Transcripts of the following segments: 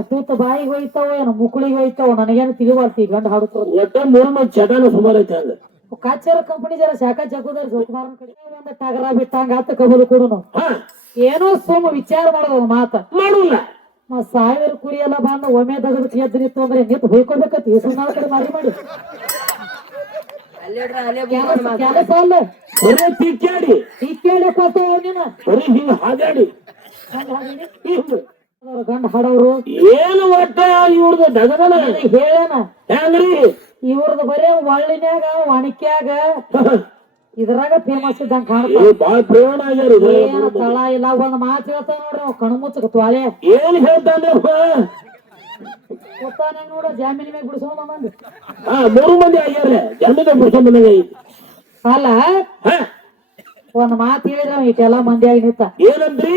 ಏನ ತೂತ ಬಾಯಿಗೆ ಹೋಯ್ತಾವ ಏನ ಮುಕುಳಿಗೆ ಹೋಯ್ತಾವ ನನಗೇನು ತಿಳಿವಾಳ್ತಿ ಗಂಡ ಹಾಡುತ್ತ ಒಟ್ಟ ಮೂರ್ ಮಂದಿ ಚಟಾನ ಸುಮಾರು ಐತೆ ಹಂಗ ಕಾಚರ ಕಂಪನಿ ಜರ ಶಾಖ ಜಗ್ಗುದಾರ ಜೋಕುಮಾರನ್ ಕಡೆ ಒಂದ ಟಗರ ಬಿಟ್ಟಂಗ ಆತ ಕಬಲು ಕೊಡುನು. ಹಾ. ಏನೋ ಸೋಮ ವಿಚಾರ ಮಾಡೋದ ಮಾತ. ಮಾಡುಲ್ಲ. ಮ ಸಾವಿರ ಕುರಿ ಎಲ್ಲ ಬಂದ ಒಮ್ಮೆ ತಗದ ಎದ್ದು ನಿಂತು ಅಂದ್ರೆ ನಿಂತು ಹೊಯ್ಕೊಬೇಕತ್ ಹೆಸರು ನಾಳ ಕಡೆ ಮಾರಿ ಮಾಡಿ. ಕೆಲಸ. ಅಲ್ಲ. ಬರೇ ತಿಕ್ಕಾಡಿ ಈ ಕೇಳಿ ನೀನು. ನೀನ ಬರೀ ಹಿಂಗ ಹಾಗಾಡಿ. ಹಿಂಗ್. ಗಂಡ ಹಾಡೋರು? ಏನು ಒಟ್ಟ ಇವ್ರದ್ದು ದಗದನ ಹೇಳೇನ? ಹೆಂಗ್ರಿ? ಇವ್ರದ್ದು ಬರೇ ಒಳ್ಳಿನ್ಯಾಗ ಒಣಕ್ಯಾಗ ಇದ್ರಾಗ ಫೇಮಸ್ ಇದ್ದಂಗ ಇದು. ಏನ ತಳ ಇಲ್ಲ ಒಂದ್ ಮಾತು ಹೇಳ್ತಾವ ನೋಡ್ರಿ ಅವ್ ಕಣ್ಣು ಮುಚ್ಚಕ ತ್ವಾಳೆ ಏನ್ ಹೇಳ್ತಾನೆ ಗೊತ್ತಾನ ನೋಡ ಜಾಮೀನ್ ಮ್ಯಾಗ ಹಾ ಮೂರು ಮಂದಿ ಆಗ್ಯಾರ ಬಿಡ್ಕೊಂಡ್ ಬಂದಂಗ. ಐತಿ ಅಲ್ಲ ಒಂದ್ ಮಾತು ಹೇಳಿದ್ರ ಇಟ್ಟೆಲ್ಲ ಇಟ್ಟೆಲ್ಲ ಆಗಿ ನಿಂತ. ಏನಂದ್ರಿ?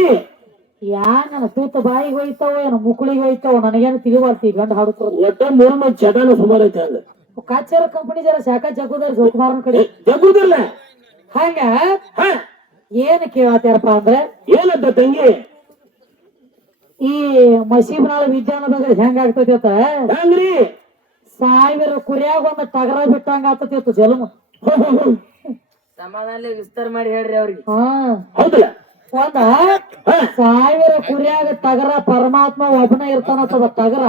ಯಾ ನನ್ನ ತೂತ ಬಾಯಿಗೆ ಹೋಯ್ತಾವ ಏನ ಮುಕುಳಿಗೆ ಹೋಯ್ತಾವ ನನಗೇನು ತಿಳಿಬಾರ್ತಿ ಗಂಡ ಹಾಡುತ್ತ ಒಟ್ಟ ಸುಮಾರು ಐತೆ ಕಾಚರ ಕಂಪನಿ ಜರ ಶಾಖ ಜಗುದಾರ ಸುಕುಮಾರನ ಕಡೆ. ಜಗ್ಗುದಿಲ್ಲ ಹಂಗ? ಹಾ. ಏನ್ ಕೇಳತ್ತಾರಪ್ಪ ಅಂದ್ರೆ ಏನಂತ ತಂಗಿ? ಈ ಮಸೀಬ್ನಾಳ ವಿದ್ಯಾನದಾಗ ಹೆಂಗ ಆಗ್ತೈತಿ ಅಂತ? ಹೆಂಗ್ರಿ? ಸಾವಿರ ಕುರಿಯಾಗ ಒಂದ್ ಟಗರ ಬಿಟ್ಟಂಗ ಆಗ್ತೈತಿ ಜಲಮ. ಸಮಾಧಾನ ವಿಸ್ತಾರ ಮಾಡಿ ಹೇಳ್ರಿ ಅವ್ರಿಗೆ. ಹಾ. ಹೌದಲ್ಲ ಒಂದ ಸಾವಿರ ಕುರಿಯಾಗ ತಗರ ಪರಮಾತ್ಮ ಒಬ್ಬನ ಇರ್ತಾನತ್ತದ ತಗರ?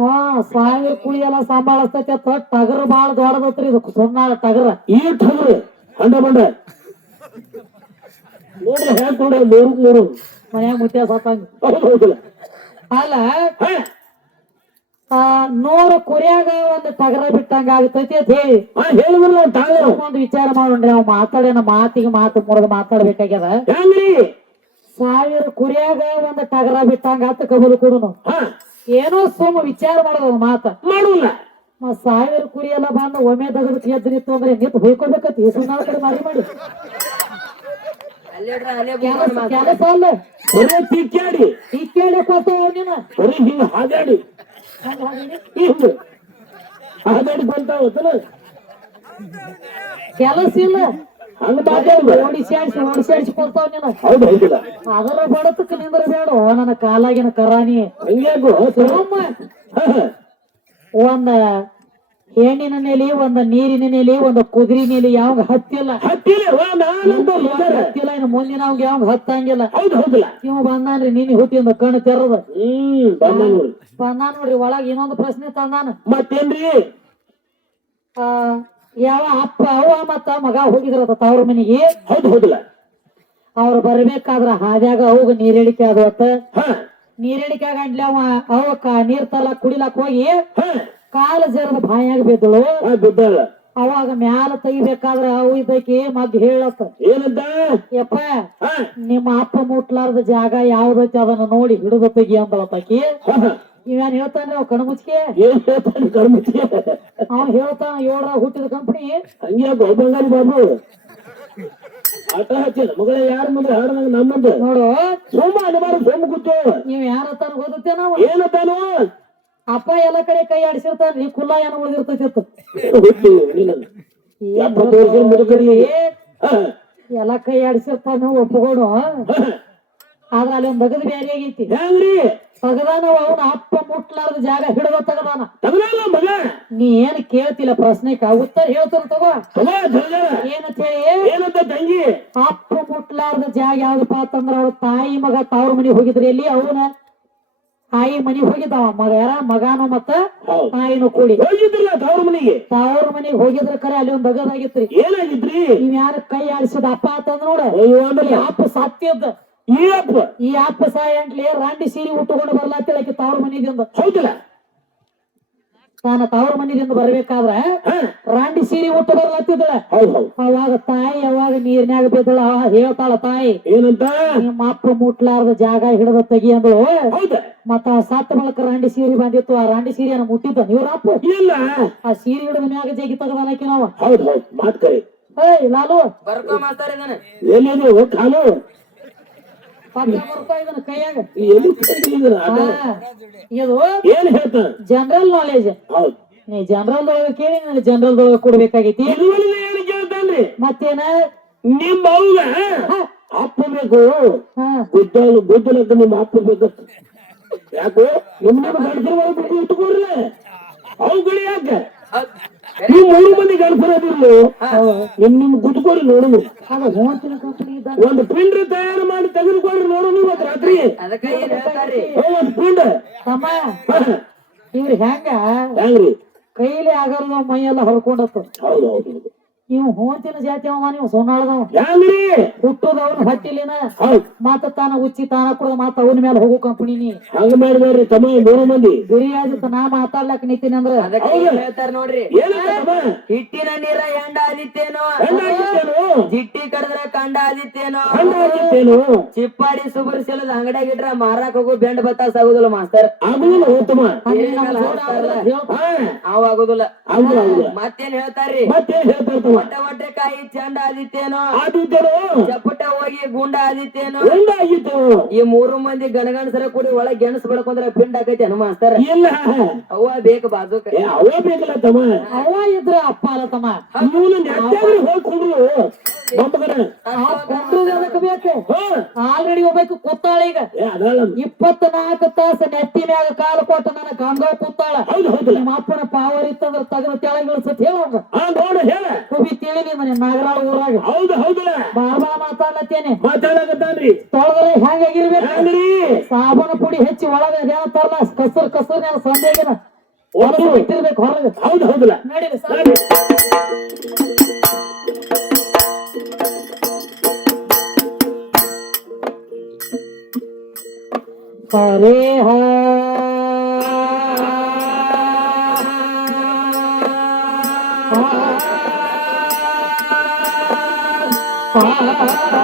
ಹಾ ಸಾವಿರ ಕುರಿ ಎಲ್ಲ ಸಂಭಾಳಿಸ್ತೈತಿ ಟಗರ ಬಾಳ ದೊಡ್ಡದತ್ರಿ ಇದು ಸುಮ್ಮನ ಟಗರ ಈ ಠಗರ ಅಂಡ ಬಂಡ ನೋಡ್ರಿ ಹ್ಯಾಂಗ ನೋಡ ಮೂರು ಮೂರು ಮನ್ಯಾಗ ಮುತ್ಯ ಸತ್ತಂಗ ಅಲ್ಲ ಆ ನೂರು ಕುರಿಯಾಗ ಒಂದು ಟಗರ ಬಿಟ್ಟಂಗ ಆಗ್ತೈತಿ ಅಂತ ಹೇಳಿ. ಒಂದು ವಿಚಾರ ಮಾಡೋಣ್ರಿ ನಾವು ಮಾತಾಡೋಣ ಮಾತಿಗೆ ಮಾತು ಮುರಿದು ಮಾತಾಡ್ಬೇಕಾಗ್ಯದ. ಸಾವಿರ ಕುರಿಯಾಗ ಒಂದು ಟಗರ ಬಿಟ್ಟಂಗ ಆತ ಕಬಲು ಕೊಡುನು. ಹಾ. ಏನೋ ಸೋಮ ವಿಚಾರ ಮಾಡೋದು ಮಾತ. ಮಾಡುಲ್ಲ. ಸಾವಿರ ಕುರಿ ಎಲ್ಲ ಬಂದು ಒಮ್ಮೆ ತಗದು ಎದ್ದು ನಿಂತು ಅಂದ್ರೆ ನಿಂತು ಹೊಯ್ಕೊಬೇಕತ್ ನಾಳ ಕಡೆ ಮಾರಿ ಮಾಡಿ. ಕೆಲಸ ಅಲ್ಲ. ತಿಕ್ಕಾಡಿ ಕೇಳಿ ಕೊಟ್ಟು ನೀನ ಹಿಂಗ ಹಾಗಾಡಿ. ಬಂತಾವ ಕೆಲಸ ಇಲ್ಲ. ಹಂಗ ಮಾತಾಡ್ಬೇಡ. ಓಡಿಸ್ಯಾಡ್ಸಿ ಓಡಿಸ್ಯಾಡ್ಸಿ ಕೊಡ್ತಾವ ನೀನು. ಹೌದು ಹೌದಿಲ್ಲ ಅದರ ಬಡತಕ್ಕ ನಿಂದ್ರ ಬೇಡ ನನ್ನ ಕಾಲಾಗಿನ ಕರಾನಿ. ಹಂಗ್ಯಾಗೋ ಸುಮ್ಮ. ಹಾ ಹಾ. ಒಂದ ಹೆಣ್ಣಿನ ನೆಲೆ ಒಂದ ನೀರಿನ ನೆಲೆ ಒಂದ ಕುದುರೆ ನೆಲೆ ಯಾವಾಗ ಹತ್ತಿಲ್ಲ. ಹತ್ತಿಲ್ಲ ಇನ್ನು ಮುಂದಿನ ಅವ್ ಯಾವಾಗ ಹತ್ತಂಗಿಲ್ಲ. ಹೌದು ಬಂದಾನ್ರಿ ನೀನ್ ಹುಟ್ಟಿ ಒಂದು ಕಣ್ಣು ತೆರದ. ಬಂದಾನ ನೋಡ್ರಿ ಒಳಗ ಇನ್ನೊಂದು ಪ್ರಶ್ನೆ ತಂದಾನ. ಮತ್ತೇನ್ರಿ? ಆ ಯಾವ ಅಪ್ಪ ಅವ ಮತ್ತ ಮಗ ಹೋಗಿದ್ರತ ತವ್ರ ಮನಿಗೆ? ಹೌದು ಹೌದಿಲ್ಲ. ಅವ್ರು ಬರ್ಬೇಕಾದ್ರ ಹಾದ್ಯಾಗ ಅವಾಗ ನೀರಿಳಿಕೆ ಆದವತ್ತ ನೀರಿಳಿಕೆ ಗಂಟ್ಲೆ ಅವ ಅವಕ್ಕ ನೀರ್ ತಲ ಕುಡಿಲಕ್ ಹೋಗಿ. ಕಾಲ ಜರದ ಬಾಯಾಗ ಬಿದ್ದಳು ಬಿದ್ದಳ ಅವಾಗ ಮ್ಯಾಲ ತೆಗಿಬೇಕಾದ್ರ ಅವು ಇದಕ್ಕೆ ಮಗ್ ಹೇಳತ್ತ. ಏನಂತ? ಯಪ್ಪ ನಿಮ್ಮ ಅಪ್ಪ ಮುಟ್ಲಾರ್ದ ಜಾಗ ಯಾವ್ದೈತಿ ಅದನ್ನ ನೋಡಿ ಹಿಡಿದು ತೆಗಿ ಅಂದಳತ್ತಾಕಿ ಇವನ್ ಹೇಳ್ತಾನೆ ಅವ್ ಕಣ್ಮುಚ್ಕೆ ಏನ್ ಹೇಳ್ತಾನೆ ಹೇಳ್ತಾನ ಏಳ್ರ ಹುಟ್ಟಿದ ಕಂಪನಿ ಬಂಗಾರಿ ಬಾಬು? ಆಟ ಮಗಳ ಯಾರ ಮುಂದೆ ಹಾಡ್ದಂಗ ನಮ್ಮ ಮುಂದೆ ನೋಡು. ಸೋಮ ಅನಿವಾರ್ಯ ಸೋಮ ಕೂತು ನೀವ್ ಯಾರ ಓದುತ್ತೆ ನಾವು ಏನಂತಾನು? ಅಪ್ಪ ಎಲ್ಲ ಕಡೆ ಕೈ ಆಡಿಸಿರ್ತಾನ ನೀ ಕುಲ್ಲ ಏನೋ ಉಳಿದಿರ್ತೈತಿ ಎಪ್ಪತ್ತು ಮುದುಕರಿ? ಎಲ್ಲ ಕೈ ಆಡಿಸಿರ್ತಾನ ಒಪ್ಪಗೋಡು. ಆದ್ರ ಅಲ್ಲಿ ಒಂದ್ ಬಗದ್ ಬ್ಯಾರಿ ಆಗೈತಿ. ತಗದಾನ ಅವನ ಅಪ್ಪ ಮುಟ್ಲಾರ್ದ ಜಾಗ ಹಿಡಿದ ತಗದಾನ. ನೀ ಏನ್ ಕೇಳ್ತಿಲ್ಲ ಪ್ರಶ್ನೆಕ? ಉತ್ತರ ಹೇಳ್ತಾರ ತಗೋ. ಏನಂತ ಹೇಳಿ? ಏನಂತ ತಂಗಿ? ಅಪ್ಪ ಮುಟ್ಲಾರ್ದ ಜಾಗ ಯಾವ್ದಪ್ಪ ಅಂತಂದ್ರ ಅವ್ರ ತಾಯಿ ಮಗ ತವ್ರ ಮನೆ ಹೋಗಿದ್ರಿ ಎಲ್ಲಿ? ಅವನ? ತಾಯಿ ಮನಿಗ್ ಹೋಗಿದ್ದಾವ. ಮಗ ಯಾರ ಮಗಾನು ಮತ್ತ ತಾಯಿನೂ ಕೂಡಿ. ಹೋಗಿದ್ರಲ್ಲ ತವ್ರ ಮನೆಗೆ? ತವ್ರ ಮನೆಗೆ ಹೋಗಿದ್ರ ಕರೆ ಅಲ್ಲಿ ಒಂದ್ ಬಗದಾಗಿತ್ರಿ. ಏನಾಗಿದ್ರಿ? ನೀವ್ ಯಾರ ಕೈ ಆಡಿಸಿದ ಅಪ್ಪ ಅಂತಂದ್ ನೋಡ. ಅಪ್ಪ ಸತ್ಯದ. ಈ ಅಪ್ಪ? ಈ ಅಪ್ಪ ಸಾಯಂಟ್ಲಿ ರಾಂಡಿ ಸೀರೆ ಉಟ್ಟುಕೊಂಡು ಬರ್ಲಾತಿಳಕಿ ತವ್ರ ಮನಿದಿಂದ ಹೌದಲ್ಲ? ನಾನು ತವರ ಮನೆಯಿಂದ ಬರ್ಬೇಕಾದ್ರ ರಾಂಡಿ ಸೀರೆ ಉಟ್ಟು ಬರ್ಲತ್ತಿದ್ದಳ. ಹೌದು ಹೌದು. ಅವಾಗ ತಾಯಿ ಅವಾಗ ನೀರ್ನ್ಯಾಗ ಬಿದ್ದಳ. ಹೇಳ್ತಾಳ ತಾಯಿ. ಏನಂತ? ನಿಮ್ಮ ಅಪ್ಪ ಮುಟ್ಲಾರ್ದ ಜಾಗ ಹಿಡಿದ ತಗಿ ಅಂದಳು. ಹೌದ. ಮತ್ತ ಆ ಸತ್ತ ಬಳಕ ರಾಂಡಿ ಸೀರೆ ಬಂದಿತ್ತು. ಆ ರಾಂಡಿ ಸೀರೆನ ಮುಟ್ಟಿದ್ದ. ಇವ್ರ ಅಪ್ಪ ಇಲ್ಲ. ಆ ಸೀರೆ ಹಿಡಿದ ಮ್ಯಾಗ ಜಗಿ ತೆಗದಾನಕಿ ನಾವ ಹೌದು ಹೌದು. ಮಾತ್ ಕರೆ. ಏಯ್ ಲಾಲು. ಬರ್ಕೊ ಮಾತಾಡಿದಾನೆ ಏನೇನು ಕಾಲು ಇದನ್ನ ಕೈಯಾಗ. ಎಲ್ಲಿ? ಅದ. ಇದು ಏನ್ ಹೇಳ್ತಾರ ಜನರಲ್ ನಾಲೆಜ್ ಹೌದು. ನೀ ಜನರಲ್ ದೊಳಗ ಕೇಳಿ ನಾನು ಜನರಲ್ ದೊಳಗ ಕೊಡ್ಬೇಕಾಗೈತಿ. ಏನು ಏನ್ ಕೇಳ್ತಾನ್ರಿ? ಮತ್ತೇನ? ನಿಮ್ಮ ಅವ್ಗ ಅಪ್ಪ ಬೇಕು ಗುದ್ದಲಕ್ಕ ನಿಮ್ಮ ಅಪ್ಪ ಬೇಕು ಯಾಕೋ? ನಿಮ್ ನಿಮ್ ಗಂಡಸರು ಬಿಟ್ಟು ಇಟ್ಕೊಡ್ರಿ. ಅವು ಗಡಿ ಯಾಕೆ? ನೀವು ಮೂರು ಮಂದಿ ಗಂಡಸರದಿರ್ಲು ನಿಮ್ ನಿಮ್ ಅದು ಹೋಂತಿನ ಒಂದು ಪಿಂಡ್ರ ತಯಾರು ಮಾಡಿ ತೆಗೆದುಕೊಡ್ರಿ ನೋಡುನು ಇವತ್ತು ರಾತ್ರಿ. ಒಂದ್ ಪಿಂಡ. ಇವ್ರು ಹೆಂಗ? ಹೆಂಗ್ರಿ? ಕೈಲಿ ಆಗಲ್ಲ ಮೈಯೆಲ್ಲ ಹೊರ್ಕೊಂಡತ್ತು ಹೌದು ಹೌದು. ಇವ್ ಹೋಂತಿನ ಜಾತಿ ಅವ ನೀವು ಸೊನ್ನಾಳದವ ಹುಟ್ಟೋದ ಹುಟ್ಟುದವನ್ ಹೊಟ್ಟಿಲಿನ. ಮಾತ ತಾನ ಉಚ್ಚಿ ತಾನ ಕೂಡ ಮಾತ ಅವನ ಮೇಲೆ ಹೋಗೋ ಕಂಪನಿ ನೀ. ಹಂಗ ಮಾಡಿದ್ರಿ ತಮ್ಮ ಮೂರು ಮಂದಿ. ಗುರಿಯಾದಿತ್ತ ನಾ ಮಾತಾಡ್ಲಕ್ ನಿಂತೀನಿ ಅಂದ್ರ. ಹೇಳ್ತಾರ ನೋಡ್ರಿ. ತಮ್ಮ ಹಿಟ್ಟಿನ ನೀರ ಎಂಡ ಆದಿತ್ತೇನೋ? ಜಿಟ್ಟಿ ಕಡದ್ರ ಕಂಡ ಆದಿತ್ತೇನೋ? ಚಿಪ್ಪಾಡಿ ಚಿಪ್ಪಾಡಿ ಸುಬರ್ಸಿಲದ ಅಂಗಡ್ಯಾಗ ಇಟ್ರ ಮಾರಾಕ್ ಹೋಗೋ ಬೆಂಡ್ ಬತ್ತಾಸ್ ಆಗುದಿಲ್ಲ ಮಾಸ್ತರ್. ಅವ್ ಆಗುದಿಲ್ಲ. ಮತ್ತೇನ್ ಹೇಳ್ತಾರ್ರಿ? ಮತ್ತೇನ್ ಹೇಳ್ತಾರ ಕಾಯಿ ಚಂಡ ಆದಿತ್ತೇನೋ ಆದಿತ್ತೇನು ಚಪ್ಪಟ ಹೋಗಿ ಗುಂಡ ಆದಿತ್ತೇನೋ ಹೆಣ್ಣಾಗಿತ್ತು ಈ ಮೂರು ಮಂದಿ ಗಣಗಣಸರ ಕೂಡಿ ಒಳಗ್ ಗೆಣಸ್ ಬಡ್ಕೊಂಡ್ರ ಪಿಂಡ್ ಆಕೈತಿ ಅನು ಮಾಸ್ತರ್ ಇಲ್ಲ. ಅವ್ವ ಬೇಕು ಬಾಜುಕ. ಅವ್ವ ಅವೇ ಬೇಕಲ್ಲ ತಮ್ಮ? ಅವ ಇದ್ರ ಅಪ್ಪ ಅಲ್ಲ ತಮ್ಮ. ಇವನು ಆಲ್ರೆಡಿ ಒಬ್ಬಾಕಿ ಕೂತಾಳ ಈಗ. ಇಪ್ಪತ್ನಾಲ್ಕು ತಾಸು ನೆತ್ತಿ ಮ್ಯಾಗ ಕಾಲು ಕೊಟ್ಟು ನನ್ನ ಗಂಗ ಕೂತಾಳ. ಹೌದು ನಿಮ್ಮ ಅಪ್ಪನ ಪಾವರ್ ಇತ್ತಂದ್ರ ತಗದ ತೆಳಗ್ ಇಳಿಸತ್ ಹೇಳೋಂಗ ಹಾ ನೋಡು ಹೇಳ. ಕುಬಿ ತಿಳಿ ಮನೆ ನಾಗರಾಳ ಊರಾಗ. ಹೌದು ಹೌದಲ್ಲ ಬಾಬಾ ಮಾತಾಡ್ಲತ್ತೇನೆ. ಮಾತಾಡಕತ್ತಾನ್ರಿ. ತೊಳೆದ್ರೆ ಹೆಂಗಾಗಿರ್ಬೇಕು ಸಾಬೂನ ಪುಡಿ ಹೆಚ್ಚಿ ಒಳಗ ಏನಂತಾರಲ್ಲ ಕಸರ್ ಕಸರ್ ಸಂದೇಗಿನ ಒಟ್ಟು. ಇಟ್ಟಿರ್ಬೇಕು ಹೊರಗ. ಹೌದು ಹೌದಲ್ಲ. ನಡೀರಿ ಸರ್. ನಡಿ. ಹರೇ ಹ ನಡಿಲಿ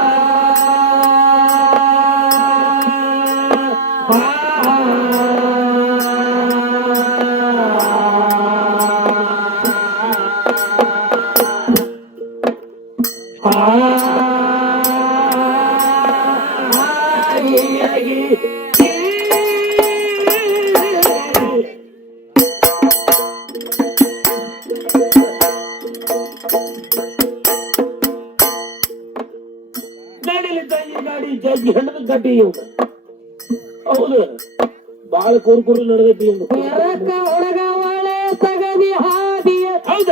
ಕುರುಕುರು ನಡೆದೈತಿ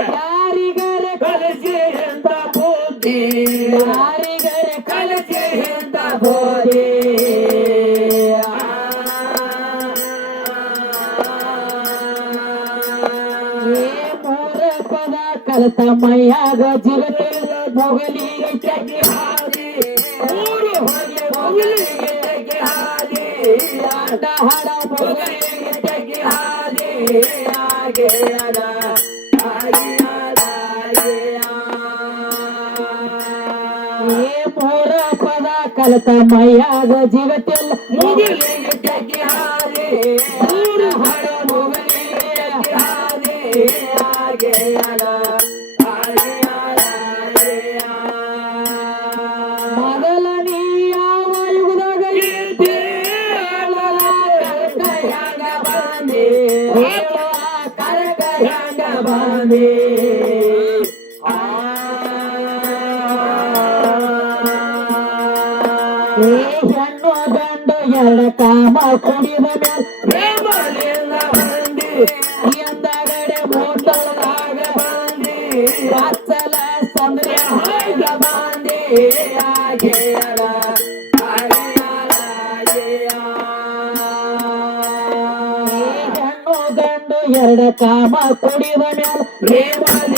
ಯಾರಿಗರೆ ಕಲಸಿ ಎಂತ ಬುದ್ಧಿ? ಯಾರಿಗರೆ ಕಲಸಿ ಎಂತ ಪದ ಕಲತ ಮೈಯಾಗ ಜಿರತಿಲ್ಲ ಮೊಗಲಿಗೆ ಚಗಿ ಹಾದಿ. ಮೂರು ಹೊಗೆ ಮೊಗಲಿಗೆ ಆಟ ಹಾಡ ಮೊಗಲಿಗೆ ತೆಗೆ ಏ ಮೂರ ಪದ ಕಲತ ಮೈಯಾಗ ಜೀವತೆಲ್ಲ ಮೇಲೆ ಬಂದಿ. ಬಂದಿ ಎರಡ ಕಾಮ ಕುಡಿದ ಮೇಲೆ ಪ್ರೇಮದಿಂದ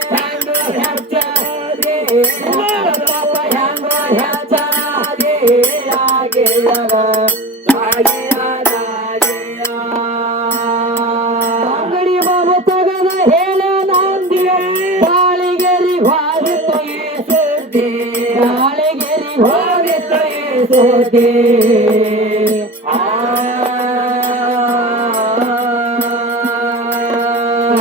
ಸುದ್ದಿ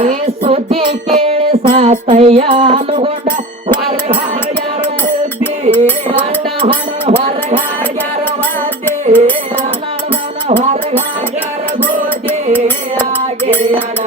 ಈ ಸುದ್ದಿ ಕೇಳಿ ಸಾತಯ್ಯ ಅನುಗೊಂಡ ಹೊರಗ ಹಾಕ್ಯಾರ ಬುದ್ಧಿ. ಅಣ್ಣ ಹಣ ಹೊರಗ ಹಾಕ್ಯಾರ ವಾದ್ಯ ಅಣ್ಣನ ಹೊರಗ ಹಾಕ್ಯಾರ ಬುದ್ಧಿ ಅಣ್ಣ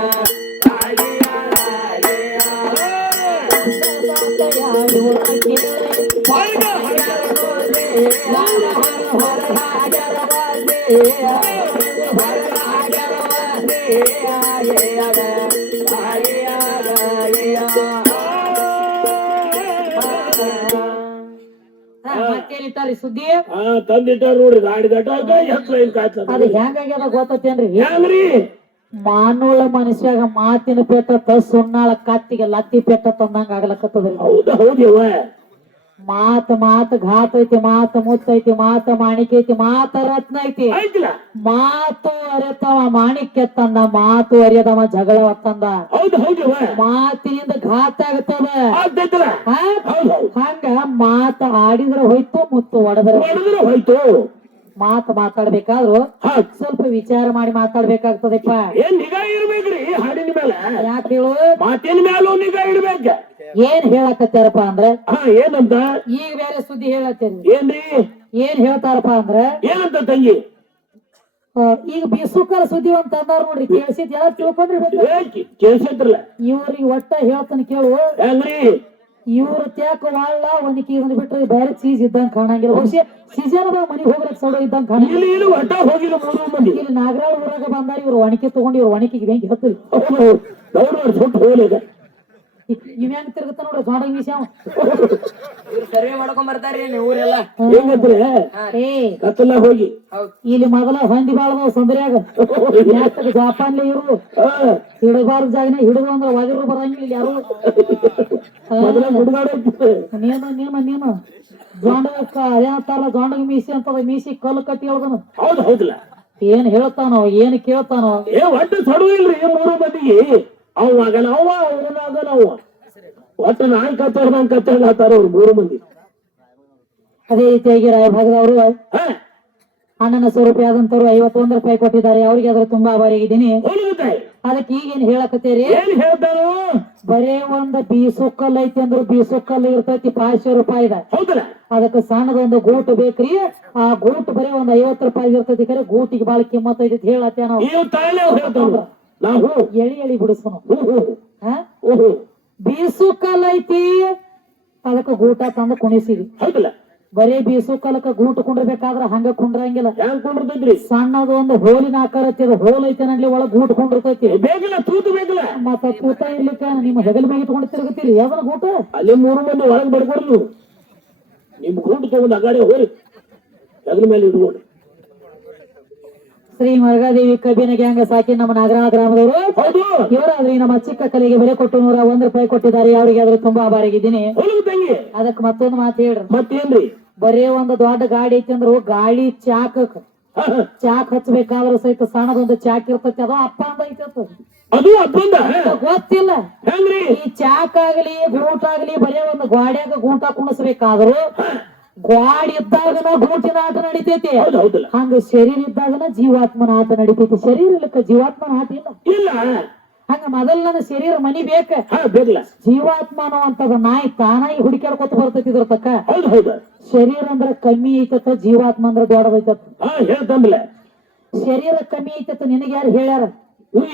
ಸುದ್ದಿ? ಆ ತಂದಿಟ್ಟಾರ ನೋಡ್ರಿ ಗಾಡಿ ಗಟ್ಟಾಗ ಎತ್ರ ಲೈನ್ ಕಾಯ್ತದ ಅದು ಹೆಂಗಾಗ್ಯದ ಗೊತ್ತೇನ್ರಿ ಹೆಂಗ್ರಿ? ಮಾನುಳ ಮನುಷ್ಯಾಗ ಮಾತಿನ ಪೆಟ್ಟ ಸುಣ್ಣಾಳ ಕತ್ತಿಗೆ ಲತ್ತಿ ಪೆಟ್ಟ ತಂದಂಗ ಆಗ್ಲಕತ್ತದ್ರಿ. ಹೌದ ಹೌದಿವ ಮಾತ ಮಾತ ಘಾತ ಐತಿ ಮಾತ ಮುತ್ತ ಐತಿ ಮಾತ ಮಾಣಿಕ್ಯ ಐತಿ ಮಾತ ರತ್ನ ಐತಿ. ಮಾತು ಅರೆತವ ಮಾಣಿಕ್ಯ ತಂದ ಮಾತು ಅರಿಯದವ ಜಗಳ ತಂದ. ಮಾತಿನಿಂದ ಘಾತ ಆಗ್ತದ ಹಂಗ ಮಾತ ಆಡಿದ್ರ ಹೋಯ್ತು ಮುತ್ತು ಒಡದ್ರ ಹೋಯ್ತು. ಮಾತು ಮಾತಾಡ್ಬೇಕಾದ್ರು ಸ್ವಲ್ಪ ವಿಚಾರ ಮಾಡಿ ಮಾತಾಡ್ಬೇಕಾಗ್ತದಪ್ಪ ಏನ್ ನಿಗಾ ಇರ್ಬೇಕ್ರಿ ಹಾಡಿನ ಮೇಲೆ? ಯಾಕೆ ಹೇಳು? ಮಾತಿನ ಮೇಲೂ ನಿಗಾ ಇಡ್ಬೇಕ. ಏನ್ ಹೇಳಕತ್ತಾರಪ್ಪ ಅಂದ್ರ? ಹಾ ಏನಂತ? ಈಗ ಬೇರೆ ಸುದ್ದಿ ಹೇಳತ್ತೇನೆ. ಏನ್ರಿ? ಏನ್ ಹೇಳ್ತಾರಪ್ಪ ಅಂದ್ರ? ಏನಂತ ತಂಗಿ? ಈಗ ಬಿಸುಕರ ಸುದ್ದಿ ಅಂತ ಅಂದಾರ ನೋಡ್ರಿ. ಕೇಳಿಸಿದ್ ಯಾರು ತಿಳ್ಕೊಂಡ್ರಿ ಕೇಳಿಸಿದ್ರಲ್ಲ. ಇವ್ರಿಗೆ ಒಟ್ಟ ಹೇಳ್ತಾನೆ ಕೇಳು. ಹೆಂಗ್ರಿ? ಇವ್ರ ತ್ಯಾಕ ವಾಳ ಒನಕಿ ಇದನ್ನ ಬಿಟ್ರೆ ಬೇರೆ ಚೀಸ್ ಇದ್ದಂಗ ಕಾಣಂಗಿಲ್ಲ. ಬಹುಶಃ ಸೀಸನ್ ಮನಿಗ್ ಹೋಗ್ಲಕ್ ಸೌಡ ಇದ್ದಂಗ ಕಾಣಂಗಿಲ್ಲ. ಇಲ್ಲಿ ಒಟ್ಟ ಹೋಗಿಲ್ಲ ಮೂರು ಮಂದಿ. ಇಲ್ಲಿ ನಾಗರಾಳ ಊರಾಗ ಬಂದಾರ ಇವ್ರು ಒಣಕಿ ತಗೊಂಡು ಇವ್ರು ಒಣಕಿಗೆ ಬೆಂಕಿ ಹತ್ತಿಲ್ಲ ದೌಡ್ ಸುಟ್ಟು ಹೋಗ್ಲಿದೆ ಇವ್ ಹೆಂಗ್ ತಿರುಗತ್ತ ನೋಡ್ರಿ ಸೊಂಡ ವಿಷಯ ಇವ್ರು ಸರ್ವೆ ಮಾಡ್ಕೊಂಡ್ ಬರ್ತಾರ್ರಿ ನೀವು ಊರೆಲ್ಲ. ಹೆಂಗಂದ್ರೆ ಏ ಕತ್ತಲ ಹೋಗಿ. ಹೌದ್. ಇಲ್ಲಿ ಮೊದಲ ಹೊಂದಿ ಬಾಳದ ಸಂದ್ರ್ಯಾಗ. ಯಾಕ ಜಾಪಾನ್ಲಿ ಇರು ಹಿಡಬಾರ್ದ ಜಾಗನ ಹಿಡಿದು ಅಂದ್ರ ಒದಿರು ಬರಂಗಿಲ್ಲ ಇಲ್ಲಿ ಯಾರು. ಮೊದಲ ಹುಡುಗಾಡ ನೀನು ನೀನು ನೀನು. ಜೋಂಡ ಏನಂತಾರಲ್ಲ ಜೋಂಡಗ ಮೀಸಿ ಅಂತದ ಮೀಸಿ ಕಲ್ಲು ಕಟ್ಟಿ ಹೇಳ್ದನು. ಹೌದು ಹೌದಿಲ್ಲ ಏನ್ ಹೇಳ್ತಾನೋ ಏನ್ ಕೇಳ್ತಾನೋ. ಏ ಒಟ್ಟು ಸಡು ಇಲ್ರಿ ಈ ಮೂರು ಮಂದಿಗೆ. ಅವ ಆಗಲ್ಲ ಅವ ಅವನ ಆಗಲ್ಲ ಅವ ಒಟ್ಟು ನಾನ್ ಕತ್ತಾರ ನಾನ್ ಕತ್ತಾರ ಆತಾರ ಅವ್ರು ಮೂರು ಮಂದಿ. ಅದೇ ರೀತಿಯಾಗಿ ರಾಯಭಾಗದವರು ಅಣ್ಣನ ಸ್ವರೂಪ ಆದಂತವ್ರು ಐವತ್ತೊಂದು ರೂಪಾಯಿ ಕೊಟ್ಟಿದ್ದಾರೆ. ಅವ್ರಿಗೆ ಅದ್ರ ತುಂಬಾ ಬಾರಿ ಇದೀನಿ ಅದಕ್ಕೆ ಈಗೇನ್ ಹೇಳಕತ್ತೀರಿ? ಬರೇ ಒಂದ್ ಬೀಸುಕಲ್ ಐತಿ ಅಂದ್ರ ಬೀಸುಕಲ್ ಇರ್ತೈತಿ ಪಾಯಸ ರೂಪಾಯಿ ಅದಕ್ಕೆ ಸಣ್ಣದೊಂದು ಗೂಟ್ ಬೇಕ್ರಿ. ಆ ಗೂಟ್ ಬರೀ ಒಂದ್ ಐವತ್ತು ರೂಪಾಯಿ ಇರ್ತೈತಿ ಕರೆ ಗೂಟಿಗೆ ಬಾಳ ಕಿಮ್ಮತ್ತೈತಿ ಹೇಳತ್ತೆ ನಾವು. ನೀವು ಎಳಿ ಎಳಿ ಬಿಡಿಸ್ಕೊನು. ಹ್ಞೂ ಹ್ಞೂ ಹಾ? ಹ್ಞೂ ಹ್ಞೂ ಬೀಸುಕಲ್ ಐತಿ ಅದಕ್ಕೆ ಗೂಟ ತಂದು ಕುಣಿಸಿವಿ ಹೌದಲ್ಲ. ಬರೀ ಬೀಸುಕಲಕ್ಕ ಗೂಟ ಕುಂಡ್ರಬೇಕಾದ್ರ ಹಂಗ ಕುಂಡ್ರಂಗಿಲ್ಲ. ಹೆಂಗ್ ಕೊಂಡಿರ್ತೈತ್ರಿ? ಸಣ್ಣದು ಒಂದು ಹೋಲಿನ ಆಕಾರ ಐತಿ ಹೋಲ್ ಐತಿ ನಲ್ಲಿ ಒಳಗ್ ಗೂಟ ಕುಂಡಿರ್ತೈತಿ. ತೂತು ಬೇಗಲ ಮತ್ತ ತೂತ ಇರ್ಲಿಕ್ಕ ನಿಮ್ಮ ಹೆಗಲ ಮ್ಯಾಗ ಇಟ್ಕೊಂಡು ತಿರುಗುತ್ತೀರಿ. ಯಾವ್ದನ ಗೂಟ? ಅಲ್ಲಿ ಮೂರು ಮಂದಿ ಒಳಗ್ ಬಡ್ಕೊಡ್ದು ನಿಮ್ ಗೂಟ ತಗೊಂಡು ಅಗಾಡಿ ಹೋರಿ ಹೆಗಲ ಮೇಲೆ ಇಟ್ಕೊಂಡು. ಶ್ರೀ ಮರಗಾದೇವಿ ಕಬ್ಬಿನ ಗ್ಯಾಂಗ್ ಸಾಕಿ ನಮ್ಮ ನಾಗರಾಳ ಗ್ರಾಮದವರು. ಹೌದು. ಇವರಾದ್ರೆ ನಮ್ಮ ಚಿಕ್ಕ ಕಲೆಗೆ ಬೆಲೆ ಕೊಟ್ಟು ನೂರ ಒಂದ್ ರೂಪಾಯಿ ಕೊಟ್ಟಿದ್ದಾರೆ. ಅವರಿಗೆ ಆದ್ರೆ ತುಂಬಾ ಆಭಾರಿಗಿದ್ದೀನಿ ತಂಗಿ. ಅದಕ್ಕೆ ಮತ್ತೊಂದು ಮಾತು ಹೇಳ್ರಿ. ಮತ್ತೇನ್ರಿ? ಬರೇ ಒಂದು ದೊಡ್ಡ ಗಾಡಿ ಐತಿ ಅಂದ್ರು ಹಾ, ಹಾ. ಚಾಕ್ ಹಚ್ಚಬೇಕಾದ್ರೂ ಸಹಿತ ಸಣ್ಣದೊಂದು ಚಾಕ್ ಇರ್ತೈತಿ. ಅದು ಅಪ್ಪ ಅಂದ ಐತಿ ಅದು. ಅಪ್ಪಂದ ಗೊತ್ತಿಲ್ಲ. ಹೆಂಗ್ರಿ? ಈ ಚಾಕ್ ಆಗ್ಲಿ ಗೂಟ ಆಗ್ಲಿ ಬರೇ ಒಂದು ಗಾಡಿಯಾಗ ಗೂಟ ಕುಣಿಸ್ಬೇಕಾದ್ರು ಗ್ವಾಡಿ ಇದ್ದಾಗನ ಗೂಟಿನ ಆಟ ನಡಿತೈತಿ. ಹಂಗ ಶರೀರ ಇದ್ದಾಗನ ಜೀವಾತ್ಮನ ಆಟ ನಡಿತೈತಿ. ಶರೀರ ಇಲ್ಲಕ್ಕ ಜೀವಾತ್ಮನ ಆಟ ಇಲ್ಲ. ಇಲ್ಲ. ಹಂಗ ಮೊದಲ ನನ್ನ ಶರೀರ ಮನಿ ಬೇಕ. ಜೀವಾತ್ಮ ಅನ್ನುವಂಥದ್ದು ನಾಯಿ ತಾನಾಗಿ ಹುಡುಕ್ಯಾಡ್ಕೊತ ಬರ್ತೈತಿ ಇದ್ರ ತಕ್ಕ ಶರೀರ ಅಂದ್ರ ಕಮ್ಮಿ ಐತತ್ತ ಜೀವಾತ್ಮ ಅಂದ್ರ ದೊಡ್ಡದೈತತ್ತ ಶರೀರ ಕಮ್ಮಿ ಐತತ್ತ ನಿನಗೆ ಯಾರು ಹೇಳ್ಯಾರ?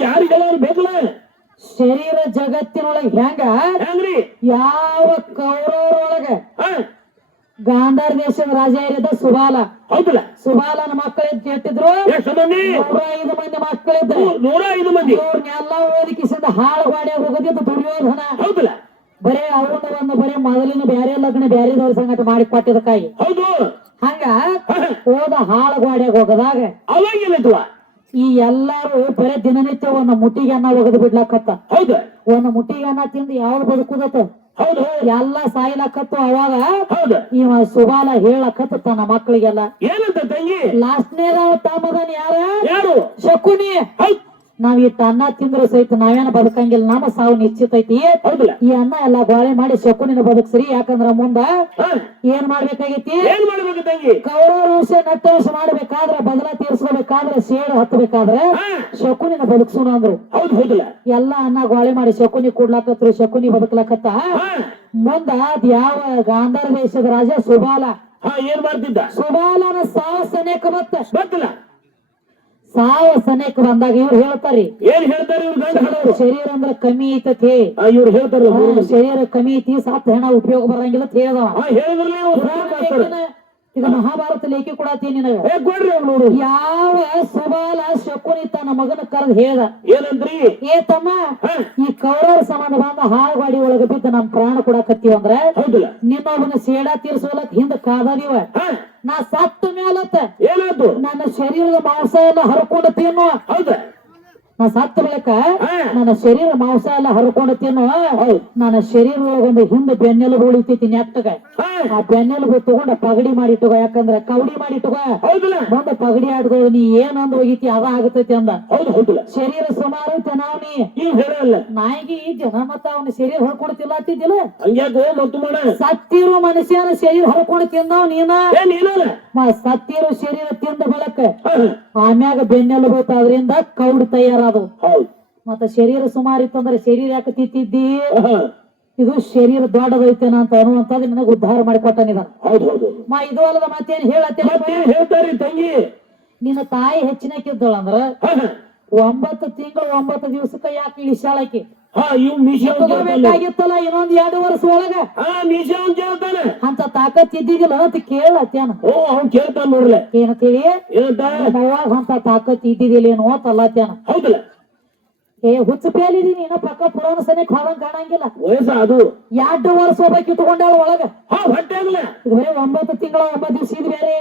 ಯಾರು ಹೇಳ್ಯಾರ ಬೇಕಲ್ಲ. ಶರೀರ ಜಗತ್ತಿನೊಳಗ ಹೆಂಗ? ಯಾವ ಕೌರವರೊಳಗ? ಗಾಂಧಾರ ದೇಶದ ರಾಜ ಇರಿದ ಸುಬಾಲ. ಹೌದಲ್ಲ. ಸುಬಾಲನ ಮಕ್ಕಳು ಕೆಟ್ಟಿದ್ರು. ನೂರ ಐದು ಮಂದಿ ಮಕ್ಕಳಿದ್ರು. ನೂರ ಐದು ಮಂದಿ. ಇವ್ರನ್ನೆಲ್ಲ ಓದಿಕಿಸಿದ ಹಾಳು ಗಾಡಿಯಾಗ ಹೋಗೋದಿದ್ದು ದುರ್ಯೋಧನ. ಹೌದಲ್ಲ. ಬರೇ ಅವನ ಒಂದು ಬರೇ ಮೊದಲಿನ ಬ್ಯಾರೆ ಲಗ್ನ ಬ್ಯಾರೆ ಬ್ಯಾರೆದವ್ರ ಸಂಗಟ ಮಾಡಿ ಕೊಟ್ಟಿದಕ್ಕಾಗಿ ಹೌದು. ಹಂಗ ಹೋದ ಹಾಳು ಗಾಡಿಯಾಗ ಹೋಗದಾಗ ಅವಾಗ ಈ ಎಲ್ಲಾರು ಬರೇ ದಿನನಿತ್ಯ ಒಂದು ಮುಟ್ಟಿಗೆ ಅನ್ನ ಒಗದು ಬಿಡ್ಲಾಕತ್ತ. ಹೌದು. ಒಂದು ಮುಟ್ಟಿಗೆ ಅನ್ನ ತಿಂದು ಯಾವ್ದು ಬದುಕುದತ್ತ? ಎಲ್ಲ ಸಾಯ್ಲಕತ್ತು ಅವಾಗ ಹೌದ. ಇವ ಸುಬಾಲ ಹೇಳಕತ್ತು ತನ್ನ ಮಕ್ಕಳಿಗೆಲ್ಲ. ಏನಂತ ತಂಗಿ? ಲಾಸ್ಟ್ನೇದ ತಾಮದನ್ ಯಾರ? ಯಾರು? ಶಕುನಿ. ನಾವ್ ಇಟ್ಟ ಅನ್ನ ತಿಂದ್ರು ಸಹಿತ ನಾವೇನ ಬದುಕಂಗಿಲ್ಲ ನಮ್ಮ ಸಾವು ನಿಶ್ಚಿತ ಐತಿ. ಈ ಅನ್ನ ಎಲ್ಲಾ ಗೋಳೆ ಮಾಡಿ ಶಕುನಿನ ಬದುಕ್ಸ್ರಿ ಯಾಕಂದ್ರ ಮುಂದ ಏನ್ ಮಾಡ್ಬೇಕಾಗೈತಿ? ಏನ್ ಮಾಡ್ಬೇಕು ತಂಗಿ? ಕೌರವ ವಂಶ ನಟ್ಟವಂಶ ಮಾಡ್ಬೇಕಾದ್ರ ಬದಲ ತೀರ್ಸ್ಕೋಬೇಕಾದ್ರೆ ಸೇಡು ಹತ್ತಬೇಕಾದ್ರ ಶಕುನಿನ ಬದುಕ್ಸೋಣ ಅಂದ್ರು. ಎಲ್ಲಾ ಅನ್ನ ಗೋಳೆ ಮಾಡಿ ಶಕುನಿ ಕೊಡ್ಲಾಕತ್ರು ಶಕುನಿ ಬದುಕ್ಲಾಕತ್ತ. ಮುಂದ ಅದ್ ಯಾವ ಗಾಂಧಾರ ದೇಶದ ರಾಜ ಸುಬಾಲ. ಏನ್ ಮಾಡ್ತಿದ್ದ? ಸುಬಾಲನ ಸಾವ ಸನೇಕ ಗೊತ್ತಿಲ್ಲ. ಸಾವ ಸನೇಕ ಬಂದಾಗ ಇವ್ರು ಹೇಳ್ತಾರಿ ಏನ್ ಹೇಳ್ತಾರೆ ಇವ್ರು ಗಂಡ ಹಡೋರು ಶರೀರ ಅಂದ್ರ ಕಮ್ಮಿ ಐತತಿ. ಇವ್ರು ಹೇಳ್ತಾರ ಶರೀರ ಕಮ್ಮಿ ಐತಿ ಸಾತ್ ಹೆಣ ಉಪಯೋಗ ಬರಂಗಿಲ್ಲ ಅಂತ ಹೇಳ್ದವ. ಹೇಳಿದ್ರಲ್ಲ ಇದು ಮಹಾಭಾರತ ಲೇಖಿ ಕೂಡ ನಿನಗ. ಯಾವ ಸವಾಲ ಶಕುನಿ ತನ್ನ ಮಗನ ಕರೆದು ಹೇಳ್ದ? ಏನಂದ್ರಿ? ಏ ತಮ್ಮ ಈ ಕೌರವರ ಸಮಾನ ಬಂದ ಹಾಳ್ವಾಡಿ ಒಳಗ ಬಿದ್ದ ನಮ್ ಪ್ರಾಣ ಕೂಡ ಕತ್ತಿವಂದ್ರೆ ನಿಮ್ಮ ನಿನ್ನೊಬ್ಬನ ಸೇಡಾ ತೀರ್ಸೋಲಕ್ ಹಿಂದ ಕಾದದಿವ. ನಾ ಸತ್ತ ಮೇಲತ್ತ ಏನಾಯ್ತು? ನನ್ನ ಶರೀರದ ಮಾಂಸವನ್ನು ಎಲ್ಲ ಹರ್ಕೊಂಡು ತಿನ್ನು. ಹೌದ. ನಾ ಸತ್ತ ಬಳಿಕ ನನ್ನ ಶರೀರ ಮಾಂಸ ಎಲ್ಲ ಹರ್ಕೊಂಡು ತಿನ್ನು ನನ್ನ ಶರೀರ ಒಂದು ಹಿಂದೆ ಬೆನ್ನೆಲುಬು ಉಳಿತೈತಿ ನೆಟ್ಟಗ ಆ ಬೆನ್ನೆಲುಬು ತಗೊಂಡ ಪಗಡಿ ಮಾಡಿ ಮಾಡಿಟ್ಟುಗ ಯಾಕಂದ್ರ ಕವಡಿ ಹೌದಲ್ಲ. ಬಂದ ಪಗಡಿ ಆಡ್ದು ನೀ ಏನಂದ್ ಹೋಗಿತಿ ಅದ ಆಗತೈತಿ ಅಂದ. ಶರೀರ ಸುಮಾರು ನಾವ್ ನೀ. ನಾಯಿಗೆ ಜನ ಮತ್ತ ಅವನ ಶರೀರ ಮತ್ತು ಮಾಡ. ಸತ್ತಿರೋ ಮನುಷ್ಯನ ಶರೀರ ಹರ್ಕೊಂಡು ತಿಂದವ್ ನೀನ? ಸತ್ತಿರು ಮ- ಸತ್ತಿರೋ ಶರೀರ ತಿಂದ ಬಳಕ ಆಮ್ಯಾಗ ಬೆನ್ನೆಲುಬು ಅದರಿಂದ ಕೌಡ್ ತಯಾರಾದವು ಹೌದ್. ಮತ್ತ ಶರೀರ ಸುಮಾರು ಇತ್ತಂದ್ರೆ ಶರೀರ ಯಾಕೆ ತಿತ್ತಿದ್ದಿ ಇದು ಶರೀರ ದೊಡ್ಡದೈತೇನ ಅಂತ ಅನ್ನುವಂಥದ್ದು ನಿನಗೆ ಉದ್ಧಾರ ಮಾಡಿಕೊಟ್ಟನಿದ ಹೌದ್ ಹೌದು. ಮಾ ಇದು ಅಲ್ಲದ ಮತ್ತೇನ್ ಹೇಳತ್ತೇನೆ ಹೇಳ್ತಾರಿ ತಂಗಿ? ನಿನ್ನ ತಾಯಿ ಹೆಚ್ಚಿನಕ್ಕಿದ್ದಳಂದ್ರ ಹಾ ಹಾ. ಒಂಬತ್ತು ತಿಂಗಳು ಒಂಬತ್ತು ದಿವಸಕ್ಕ ಯಾಕೆ ಇಳಿಸಾಳಕಿ ತಗೋಬೇಕಾಗಿತ್ತಲ್ಲ ಇನ್ನೊಂದ್ ಎರಡು ವರ್ಷ ಒಳಗ? ಆ ಮೀಶ ಅವ್ನ್ ಕೇಳ್ತಾನೆ ಅಂತ ತಾಕತ್ ಇದ್ದಿದ್ದಿಲ್ಲ ಅಂತ ಕೇಳತ್ತೇನ ಓ ಅವ್ನ್ ಕೇಳ್ತಾನ ನೋಡ್ಲೆ. ಏನಂತೇಳಿ ಅಂತ ತಾಕತ್ ಇದ್ದಿದಿಲ್ಲ ಏನು ಅಂತ ಅತ್ಯಾನ. ಹೌದಲ್ಲ? ಏ ಹುಚ್ಚ ಪ್ಯಾಲಿದೀನಿ ಇನ್ನ ಪಕ್ಕ ಪುರಾಣ ಸನಿಕ್ ಹೋಗಂಗ್ ಕಾಣಂಗಿಲ್ಲ. ವಯಸ್ಸ ಅದು. ಎರಡು ವರ್ಷ ಒಬ್ಬ ಇಟ್ಕೊಂಡಾಳ ಒಳಗ. ಹಾ ಹೊಟ್ಟೆ ಆಗ್ಲ. ಬರೀ ಒಂಬತ್ತು ತಿಂಗಳ ಒಂಬತ್ತು ದಿವಸ ಇದು ಬೇರೆ.